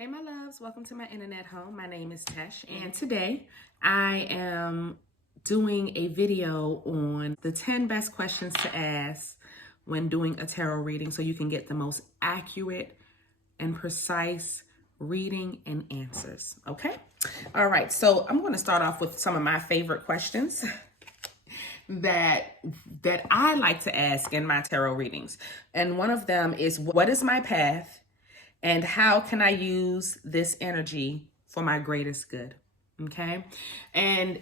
Hey my loves, welcome to my internet home. My name is Tesh, and today I am doing a video on the 10 best questions to ask when doing a tarot reading so you can get the most accurate and precise reading and answers, okay? All right, so I'm going to start off with some of my favorite questions that I like to ask in my tarot readings. And one of them is, what is my path? And how can I use this energy for my greatest good? Okay. And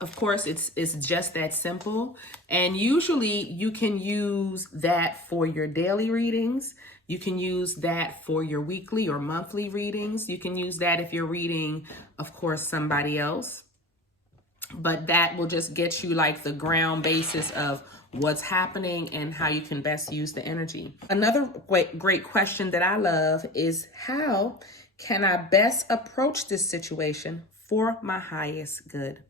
of course, it's just that simple. And usually you can use that for your daily readings. You can use that for your weekly or monthly readings. You can use that if you're reading, of course, somebody else. But that will just get you like the ground basis of what's happening and how you can best use the energy. Another great question that I love is, how can I best approach this situation for my highest good?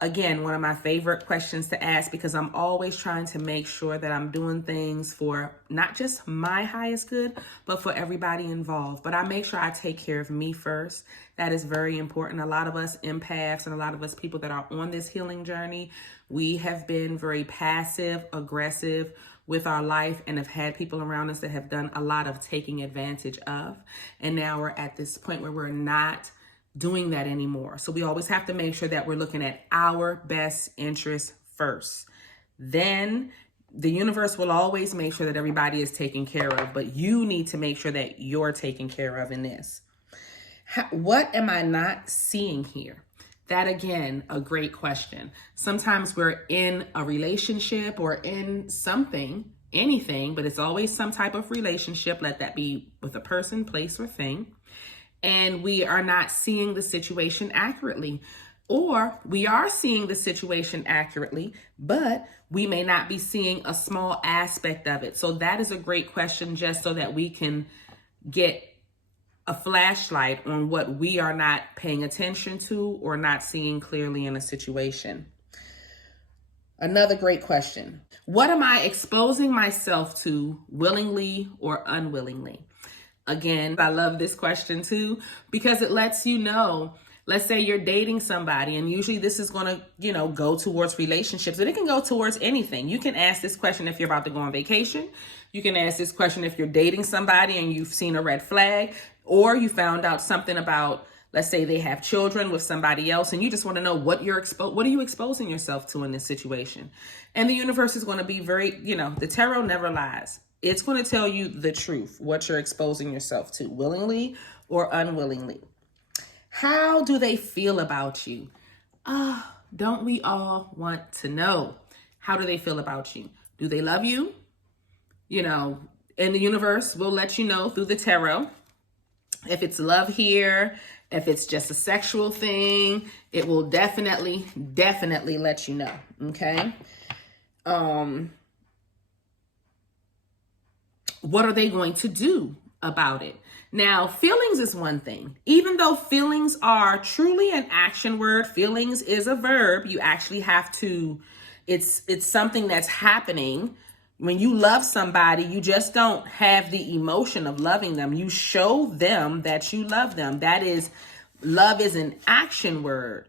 Again, one of my favorite questions to ask, because I'm always trying to make sure that I'm doing things for not just my highest good, but for everybody involved. But I make sure I take care of me first. That is very important. A lot of us empaths and a lot of us people that are on this healing journey, we have been very passive, aggressive with our life and have had people around us that have done a lot of taking advantage of. And now we're at this point where we're not doing that anymore. So we always have to make sure that we're looking at our best interests first. Then the universe will always make sure that everybody is taken care of, but you need to make sure that you're taken care of in this. What am I not seeing here? That, again, a great question. Sometimes we're in a relationship or in something, anything, but it's always some type of relationship. Let that be with a person, place, or thing. And we are not seeing the situation accurately. Or we are seeing the situation accurately, but we may not be seeing a small aspect of it. So that is a great question, just so that we can get a flashlight on what we are not paying attention to or not seeing clearly in a situation. Another great question. What am I exposing myself to, willingly or unwillingly? Again, I love this question too, because it lets you know, let's say you're dating somebody, and usually this is going to, go towards relationships, but it can go towards anything. You can ask this question if you're about to go on vacation. You can ask this question if you're dating somebody and you've seen a red flag, or you found out something about, let's say they have children with somebody else, and you just want to know what are you exposing yourself to in this situation? And the universe is going to be very, the tarot never lies. It's going to tell you the truth, what you're exposing yourself to, willingly or unwillingly. How do they feel about you? Don't we all want to know? How do they feel about you? Do they love you? And the universe will let you know through the tarot. If it's love here, if it's just a sexual thing, it will definitely let you know, okay? What are they going to do about it? Now, feelings is one thing. Even though feelings are truly an action word, feelings is a verb. You actually have to, it's something that's happening. When you love somebody, you just don't have the emotion of loving them. You show them that you love them. That is, love is an action word.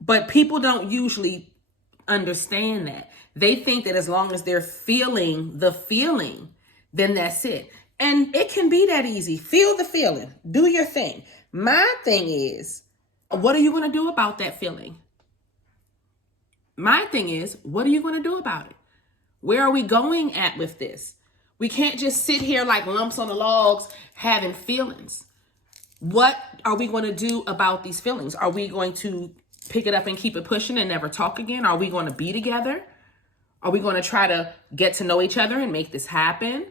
But people don't usually understand that. They think that as long as they're feeling the feeling, then that's it. And it can be that easy. Feel the feeling. Do your thing. My thing is, what are you going to do about that feeling? My thing is, what are you going to do about it? Where are we going at with this? We can't just sit here like lumps on the logs having feelings. What are we going to do about these feelings? Are we going to pick it up and keep it pushing and never talk again? Are we going to be together? Are we going to try to get to know each other and make this happen?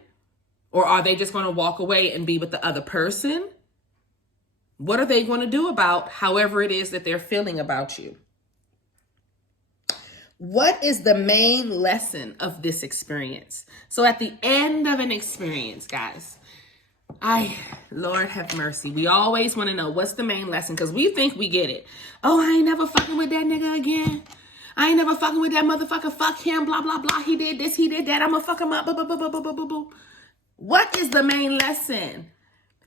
Or are they just going to walk away and be with the other person? What are they going to do about however it is that they're feeling about you? What is the main lesson of this experience? So at the end of an experience, guys, Lord have mercy. We always want to know what's the main lesson, because we think we get it. Oh, I ain't never fucking with that nigga again. I ain't never fucking with that motherfucker. Fuck him, blah, blah, blah. He did this, he did that. I'm going to fuck him up. What is the main lesson?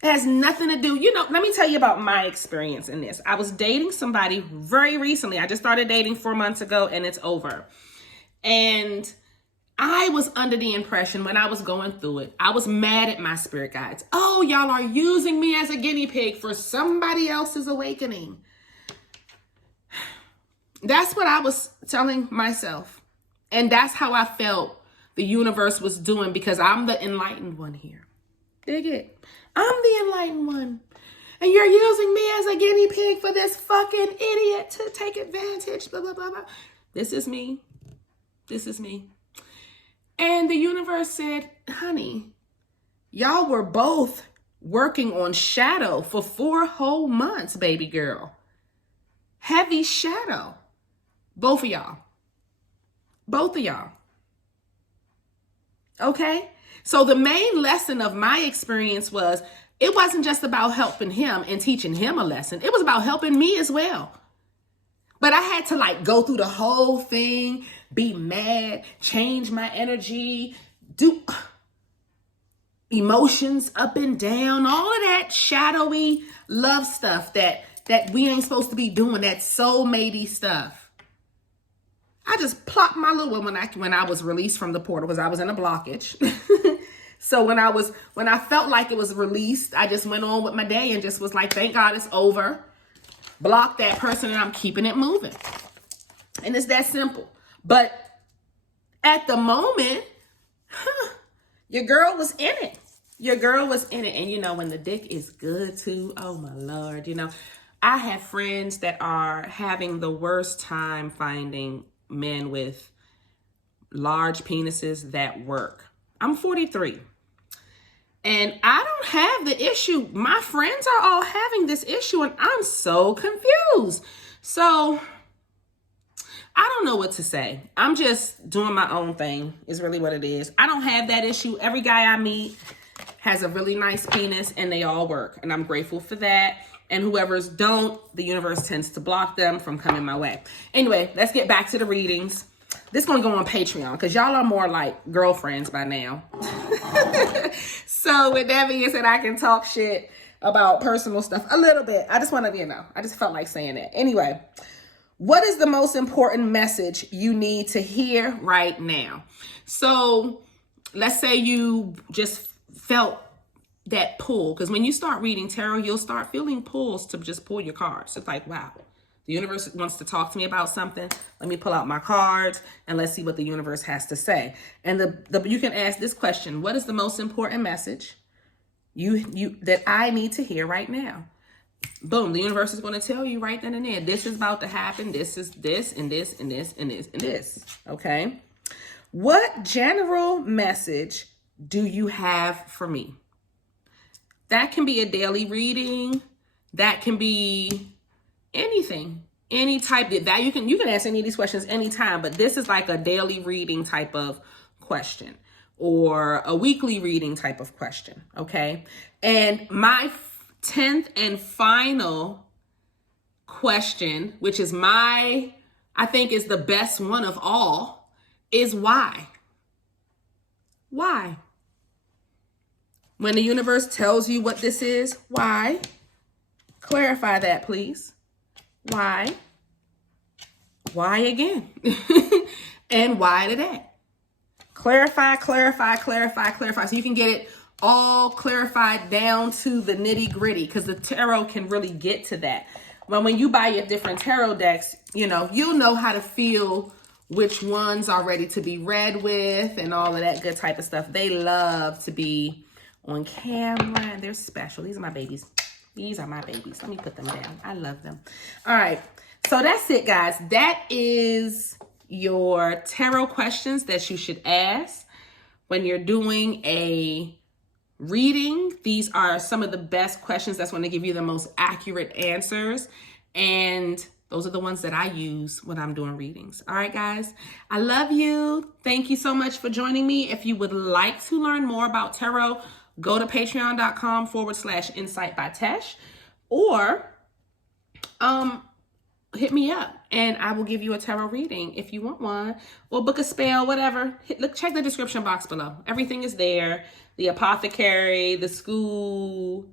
It has nothing to do. Let me tell you about my experience in this. I was dating somebody very recently. I just started dating 4 months ago and it's over. And I was under the impression when I was going through it, I was mad at my spirit guides. Oh, y'all are using me as a guinea pig for somebody else's awakening. That's what I was telling myself. And that's how I felt the universe was doing, because I'm the enlightened one here. Dig it? I'm the enlightened one. And you're using me as a guinea pig for this fucking idiot to take advantage. Blah, blah, blah, blah. This is me. This is me. And the universe said, honey, y'all were both working on shadow for 4 whole months, baby girl. Heavy shadow. Both of y'all. Both of y'all. Okay? So the main lesson of my experience was, it wasn't just about helping him and teaching him a lesson. It was about helping me as well. But I had to go through the whole thing, be mad, change my energy, do emotions up and down, all of that shadowy love stuff that we ain't supposed to be doing, that soulmatey stuff. I just plopped my little one when I was released from the portal, because I was in a blockage. So when I felt like it was released, I just went on with my day and just was like, thank God it's over. Block that person and I'm keeping it moving. And it's that simple. But at the moment, your girl was in it. Your girl was in it. And when the dick is good too, oh my Lord, I have friends that are having the worst time finding men with large penises that work. I'm 43. And I don't have the issue. My friends are all having this issue and I'm so confused. So I don't know what to say. I'm just doing my own thing is really what it is. I don't have that issue. Every guy I meet has a really nice penis and they all work. And I'm grateful for that. And whoever's don't, the universe tends to block them from coming my way. Anyway, let's get back to the readings. This is going to go on Patreon because y'all are more like girlfriends by now. So with that being said, I can talk shit about personal stuff a little bit. I just want to, I just felt like saying that. Anyway, what is the most important message you need to hear right now? So let's say you just felt that pull, because when you start reading tarot, you'll start feeling pulls to just pull your cards. It's like, wow, the universe wants to talk to me about something. Let me pull out my cards and let's see what the universe has to say. And you can ask this question: what is the most important message that I need to hear right now? Boom, the universe is going to tell you right then and there. This is about to happen. This is this and this and this and this and this. Okay. What general message do you have for me? That can be a daily reading. That can be anything, any type that you can ask any of these questions anytime, but this is like a daily reading type of question or a weekly reading type of question. Okay. And my 10th and final question, which is I think is the best one of all, is why? Why? When the universe tells you what this is, why? Clarify that, please. Why? Why again? And why today? Clarify, clarify, clarify, clarify. So you can get it all clarified down to the nitty gritty, because the tarot can really get to that. When you buy your different tarot decks, you'll know how to feel which ones are ready to be read with and all of that good type of stuff. They love to be on camera and they're special. These are my babies. These are my babies. Let me put them down. I love them. All right. So that's it, guys. That is your tarot questions that you should ask when you're doing a reading. These are some of the best questions that's going to give you the most accurate answers. And those are the ones that I use when I'm doing readings. All right, guys. I love you. Thank you so much for joining me. If you would like to learn more about tarot, go to patreon.com/insight by Tesh, or hit me up and I will give you a tarot reading if you want one, or book a spell, whatever. Check the description box below. Everything is there. The Apothecary, the school,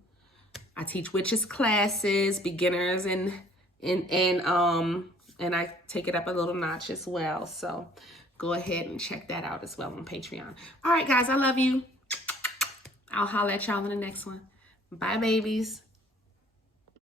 I teach witches classes, beginners, and I take it up a little notch as well. So go ahead and check that out as well on Patreon. All right, guys, I love you. I'll holler at y'all in the next one. Bye, babies.